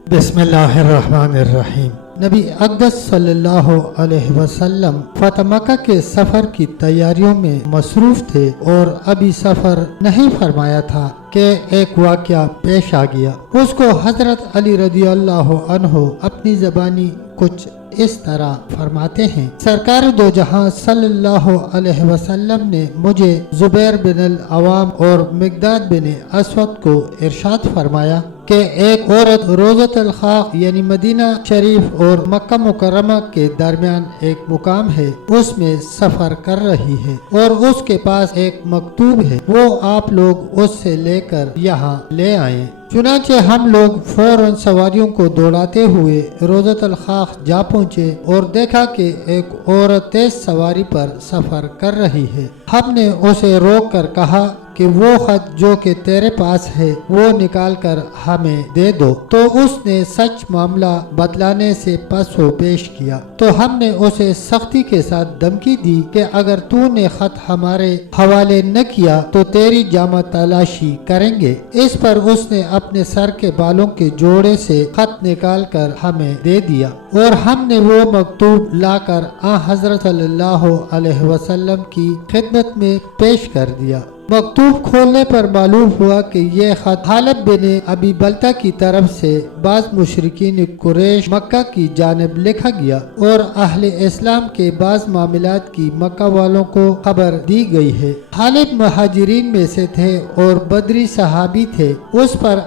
بسم اللہ الرحمن الرحیم۔ نبی اقدس صلی اللہ علیہ وسلم فتح مکہ کے سفر کی تیاریوں میں مصروف تھے اور ابھی سفر نہیں فرمایا تھا کہ ایک واقعہ پیش آ گیا۔ اس کو حضرت علی رضی اللہ عنہ اپنی زبانی کچھ اس طرح فرماتے ہیں: سرکار دو جہاں صلی اللہ علیہ وسلم نے مجھے زبیر بن العوام اور مقداد بن اسود کو ارشاد فرمایا کہ ایک عورت روضۃ الخاق یعنی مدینہ شریف اور مکہ مکرمہ کے درمیان ایک مقام ہے، اس میں سفر کر رہی ہے اور اس کے پاس ایک مکتوب ہے، وہ آپ لوگ اس سے لے کر یہاں لے آئیں۔ چنانچہ ہم لوگ فوراً سواریوں کو دوڑاتے ہوئے روضۃ الخاق جا پہنچے اور دیکھا کہ ایک عورت تیز سواری پر سفر کر رہی ہے۔ ہم نے اسے روک کر کہا کہ وہ خط جو کہ تیرے پاس ہے وہ نکال کر ہمیں دے دو، تو اس نے سچ معاملہ بتلانے سے پس و پیش کیا، تو ہم نے اسے سختی کے ساتھ دھمکی دی کہ اگر تو نے خط ہمارے حوالے نہ کیا تو تیری جامہ تلاشی کریں گے۔ اس پر اس نے اپنے سر کے بالوں کے جوڑے سے خط نکال کر ہمیں دے دیا اور ہم نے وہ مکتوب لا کر حضرت صلی اللہ علیہ وسلم کی خدمت میں پیش کر دیا۔ مکتوب کھولنے پر معلوم ہوا کہ یہ خط حالب بن ابی بلتہ کی طرف سے بعض مشرکین قریش مکہ کی جانب لکھا گیا اور اہل اسلام کے بعض معاملات کی مکہ والوں کو خبر دی گئی ہے۔ حالب مہاجرین میں سے تھے اور بدری صحابی تھے۔ اس پر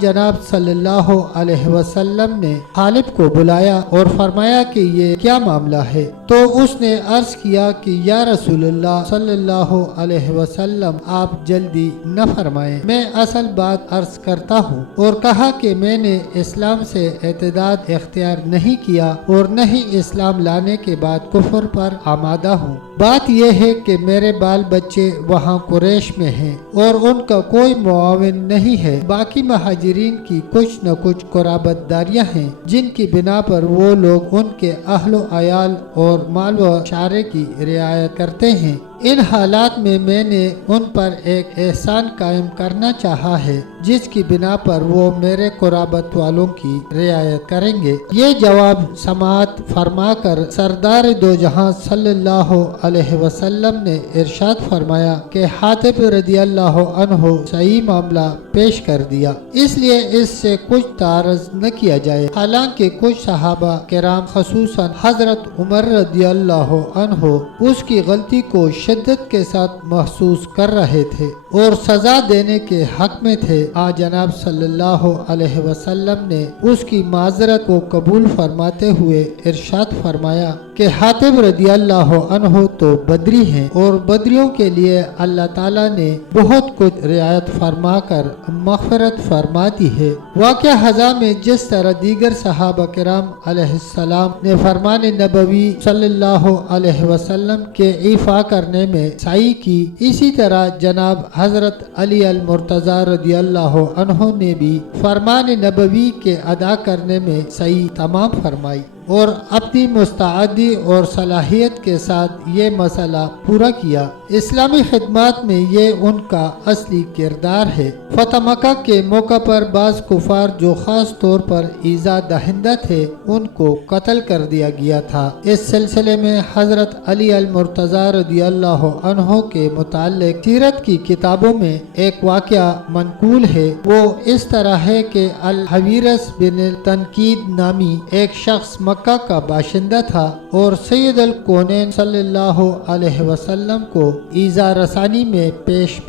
جناب صلی اللہ علیہ وسلم نے حالب کو بلایا اور فرمایا کہ یہ کیا معاملہ ہے؟ تو اس نے عرض کیا کہ یا رسول اللہ صلی اللہ علیہ وسلم، آپ جلدی نہ فرمائیں، میں اصل بات عرض کرتا ہوں، اور کہا کہ میں نے اسلام سے اعتداد اختیار نہیں کیا اور نہ ہی اسلام لانے کے بعد کفر پر آمادہ ہوں۔ بات یہ ہے کہ میرے بال بچے وہاں قریش میں ہیں اور ان کا کوئی معاون نہیں ہے۔ باقی مہاجرین کی کچھ نہ کچھ قرابت داریاں ہیں جن کی بنا پر وہ لوگ ان کے اہل و عیال اور مال و اشارے کی رعایت کرتے ہیں۔ ان حالات میں میں نے ان پر ایک احسان قائم کرنا چاہا ہے جس کی بنا پر وہ میرے قرابت والوں کی رعایت کریں گے۔ یہ جواب سماعت فرما کر سردار دو جہاں صلی اللہ علیہ وسلم نے ارشاد فرمایا کہ حاتب رضی اللہ عنہ صحیح معاملہ پیش کر دیا، اس لیے اس سے کچھ تعارض نہ کیا جائے۔ حالانکہ کچھ صحابہ کرام خصوصاً حضرت عمر رضی اللہ عنہ اس کی غلطی کو شدت کے ساتھ محسوس کر رہے تھے اور سزا دینے کے حق میں تھے، جناب صلی اللہ علیہ وسلم نے اس کی معذرت کو قبول فرماتے ہوئے ارشاد فرمایا کہ حاتب رضی اللہ عنہ تو بدری ہیں اور بدریوں کے لیے اللہ تعالیٰ نے بہت کچھ رعایت فرما کر مغفرت فرما دی ہے۔ واقعہ ھذا میں جس طرح دیگر صحابہ کرام علیہ السلام نے فرمان نبوی صلی اللہ علیہ وسلم کے ایفا کرنے میں سعی کی، اسی طرح جناب حضرت علی المرتضی رضی اللہ عنہ نے بھی فرمان نبوی کے ادا کرنے میں سعی تمام فرمائی اور اپنی مستعدی اور صلاحیت کے ساتھ یہ مسئلہ پورا کیا۔ اسلامی خدمات میں یہ ان کا اصلی کردار ہے۔ فتح مکہ کے موقع پر بعض کفار جو خاص طور پر ایذا دہندہ تھے ان کو قتل کر دیا گیا تھا۔ اس سلسلے میں حضرت علی المرتضی رضی اللہ عنہ کے متعلق سیرت کی کتابوں میں ایک واقعہ منقول ہے۔ وہ اس طرح ہے کہ الحویرث بن تنقید نامی ایک شخص مکہ کا باشندہ تھا اور سید الکونین صلی اللہ علیہ وسلم کو ایذا رسانی میں پیش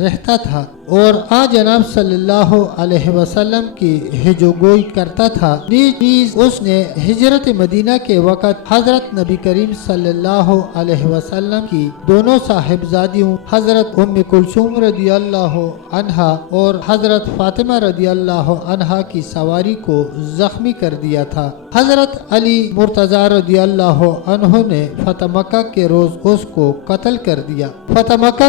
رہتا تھا اور جناب صلی اللہ علیہ وسلم کی ہجوگوئی کرتا تھا۔ نیز اس نے ہجرت مدینہ کے وقت حضرت نبی کریم صلی اللہ علیہ وسلم کی دونوں صاحبزادیوں حضرت ام کلثوم رضی اللہ عنہا اور حضرت فاطمہ رضی اللہ عنہا کی سواری کو زخمی کر دیا تھا۔ حضرت علی مرتضی رضی اللہ عنہ نے فتح مکہ کے روز اس کو قتل کر دیا۔ فتح مکہ